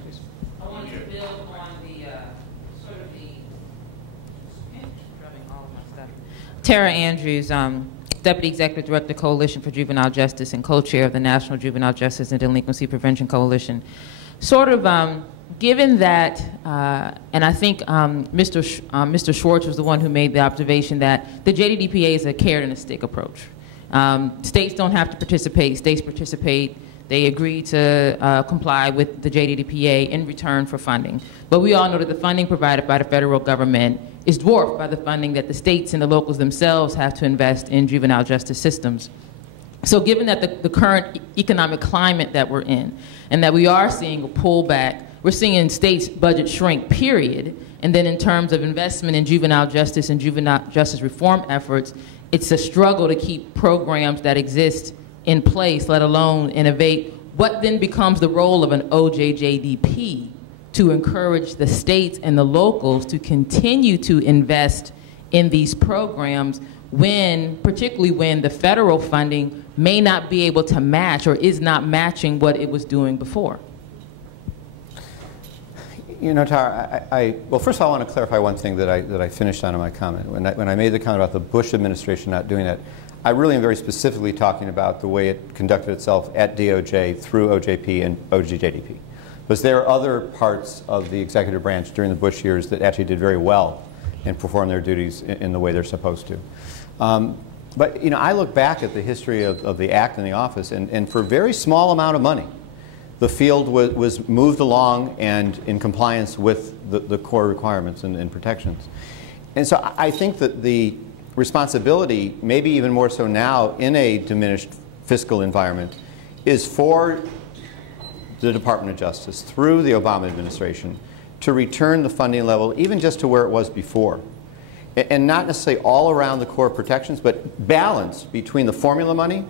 Andrews. I wanted to build on the sort of the all of my stuff. Tara Andrews, Deputy Executive Director, Coalition for Juvenile Justice, and co-chair of the National Juvenile Justice and Delinquency Prevention Coalition. Sort of, given that, and I think Mr. Schwartz was the one who made the observation that the JDDPA is a carrot and a stick approach. States don't have to participate, states participate. They agree to comply with the JDDPA in return for funding. But we all know that the funding provided by the federal government is dwarfed by the funding that the states and the locals themselves have to invest in juvenile justice systems. So given that the current economic climate that we're in, and that we are seeing a pullback, we're seeing states' budget shrink, period, and then in terms of investment in juvenile justice and juvenile justice reform efforts, it's a struggle to keep programs that exist in place, let alone innovate. What then becomes the role of an OJJDP to encourage the states and the locals to continue to invest in these programs when, particularly when the federal funding may not be able to match or is not matching what it was doing before? You know, Tara, well, first of all, I want to clarify one thing that I finished on in my comment. When I made the comment about the Bush administration not doing that, I really am very specifically talking about the way it conducted itself at DOJ through OJP and OJJDP. Because there are other parts of the executive branch during the Bush years that actually did very well and performed their duties in the way they're supposed to. But you know, I look back at the history of the act and the office, and for a very small amount of money, the field was moved along and in compliance with the core requirements and protections. And so I think that the responsibility, maybe even more so now in a diminished fiscal environment, is for the Department of Justice through the Obama administration to return the funding level even just to where it was before. And not necessarily all around the core protections, but balance between the formula money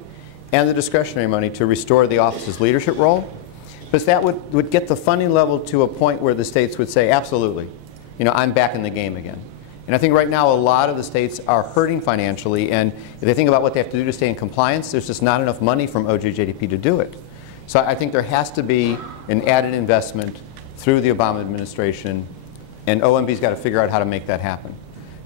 and the discretionary money to restore the office's leadership role. Because that would get the funding level to a point where the states would say, absolutely, you know, I'm back in the game again. And I think right now a lot of the states are hurting financially, and if they think about what they have to do to stay in compliance, there's just not enough money from OJJDP to do it. So I think there has to be an added investment through the Obama administration, and OMB's got to figure out how to make that happen.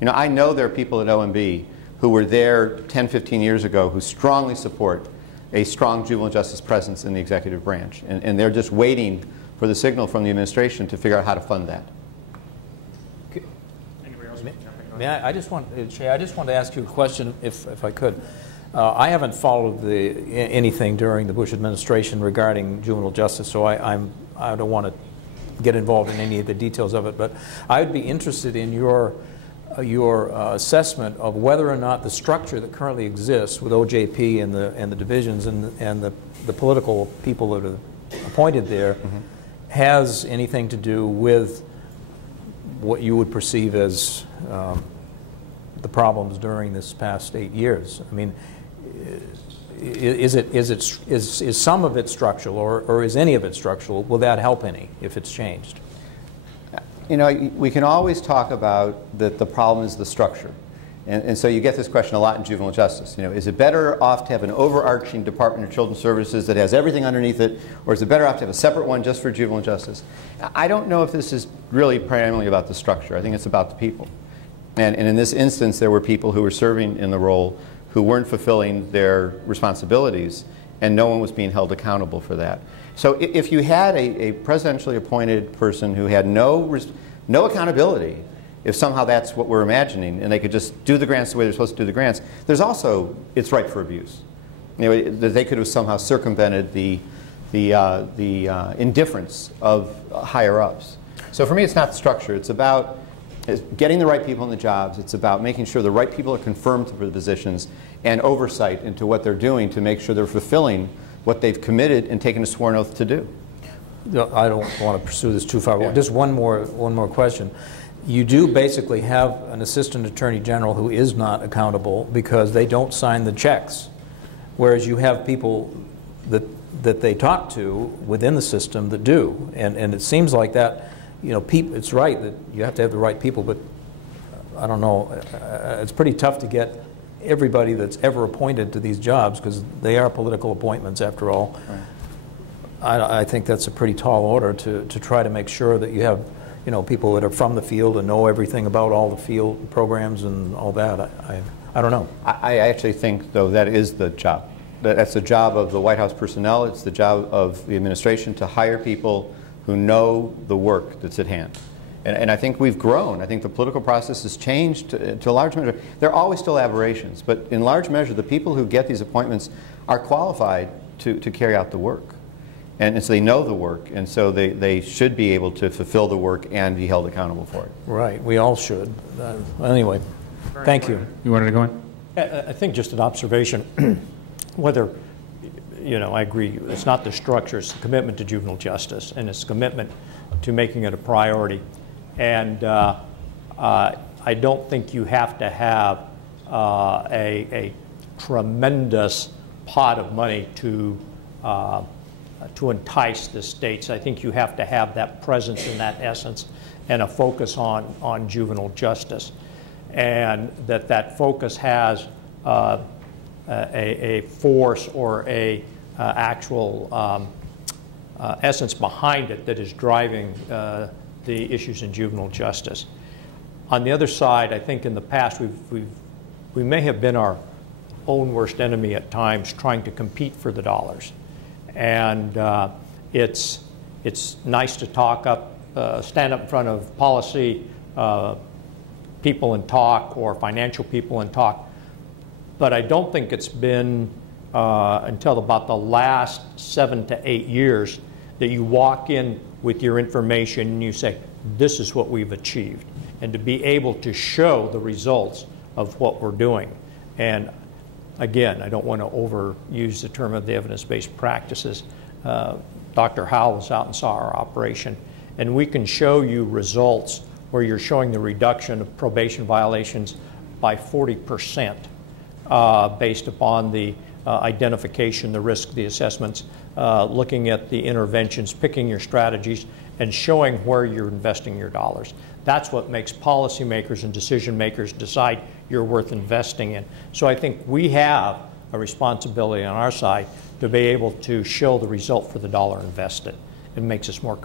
You know, I know there are people at OMB who were there 10, 15 years ago who strongly support a strong juvenile justice presence in the executive branch, and they're just waiting for the signal from the administration to figure out how to fund that. I just want to ask you a question, if I could. I haven't followed anything during the Bush administration regarding juvenile justice, so I don't want to get involved in any of the details of it. But I would be interested in your assessment of whether or not the structure that currently exists with OJP and the divisions and the political people that are appointed there has anything to do with what you would perceive as the problems during this past 8 years. I mean, is some of it structural, or is any of it structural? Will that help any if it's changed? You know, we can always talk about that the problem is the structure. And so you get this question a lot in juvenile justice. You know, is it better off to have an overarching Department of Children's Services that has everything underneath it, or is it better off to have a separate one just for juvenile justice? I don't know if this is really primarily about the structure. I think it's about the people. And in this instance, there were people who were serving in the role who weren't fulfilling their responsibilities, and no one was being held accountable for that. So if you had a presidentially appointed person who had no accountability, if somehow that's what we're imagining, and they could just do the grants the way they're supposed to do the grants, there's also, it's ripe for abuse. You know, that they could have somehow circumvented the indifference of higher-ups. So for me, it's not the structure. It's about getting the right people in the jobs. It's about making sure the right people are confirmed for the positions, and oversight into what they're doing to make sure they're fulfilling what they've committed and taken a sworn oath to do. I don't want to pursue this too far. Yeah. Just one more question. You do basically have an assistant attorney general who is not accountable because they don't sign the checks, whereas you have people that they talk to within the system that do, and it seems like that. You know, it's right that you have to have the right people, but I don't know. It's pretty tough to get everybody that's ever appointed to these jobs because they are political appointments after all. I think that's a pretty tall order to try to make sure that you have, you know, people that are from the field and know everything about all the field programs and all that. I don't know. I actually think, though, that is the job. That's the job of the White House personnel. It's the job of the administration to hire people who know the work that's at hand. And I think we've grown. I think the political process has changed to a large measure. There are always still aberrations, but in large measure, the people who get these appointments are qualified to carry out the work. And so they know the work, and so they should be able to fulfill the work and be held accountable for it. Right, we all should. Anyway, thank you. You wanted to go in? I think just an observation, whether, you know, I agree, it's not the structure, it's the commitment to juvenile justice, and it's commitment to making it a priority. And I don't think you have to have a tremendous pot of money to entice the states. I think you have to have that presence and that essence and a focus on juvenile justice. And that focus has a force or a actual essence behind it that is driving the issues in juvenile justice. On the other side, I think in the past we may have been our own worst enemy at times, trying to compete for the dollars. And it's nice to stand up in front of policy people and talk, or financial people and talk. But I don't think it's been until about the last 7 to 8 years that you walk in with your information and you say, this is what we've achieved. And to be able to show the results of what we're doing. And again, I don't want to overuse the term of the evidence-based practices. Dr. Howell was out and saw our operation, and we can show you results where you're showing the reduction of probation violations by 40% based upon the identification, the risk, the assessments, looking at the interventions, picking your strategies, and showing where you're investing your dollars. That's what makes policymakers and decision makers decide you're worth investing in. So I think we have a responsibility on our side to be able to show the result for the dollar invested. It makes us more